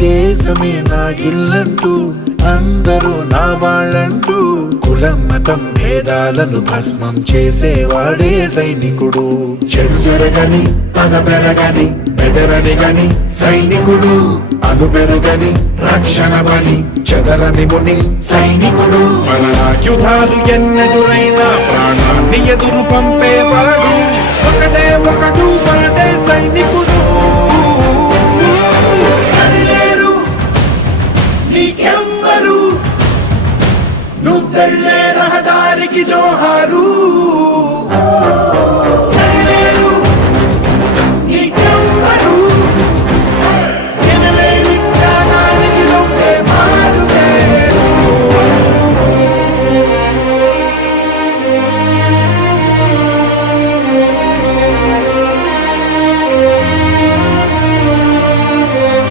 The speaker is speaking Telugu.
దేశమే నా ఇల్లంటూ అందరూ నా వాళ్ళంటూ కులం మతం భేదాలను భస్మం చేసేవాడే సైనికుడు. చెడు జరగని పగ పెరగని బెదరని గని సైనికుడు, అను పెరుగని రక్షణ బలి చెదరని ముని సైనికుడు. మన ఆయుధాలు ఎన్నెదురైనా ప్రాణాన్ని ఎదురు పంపేవాడు ఒకటే ఒకడు వాడే సైనికుడు.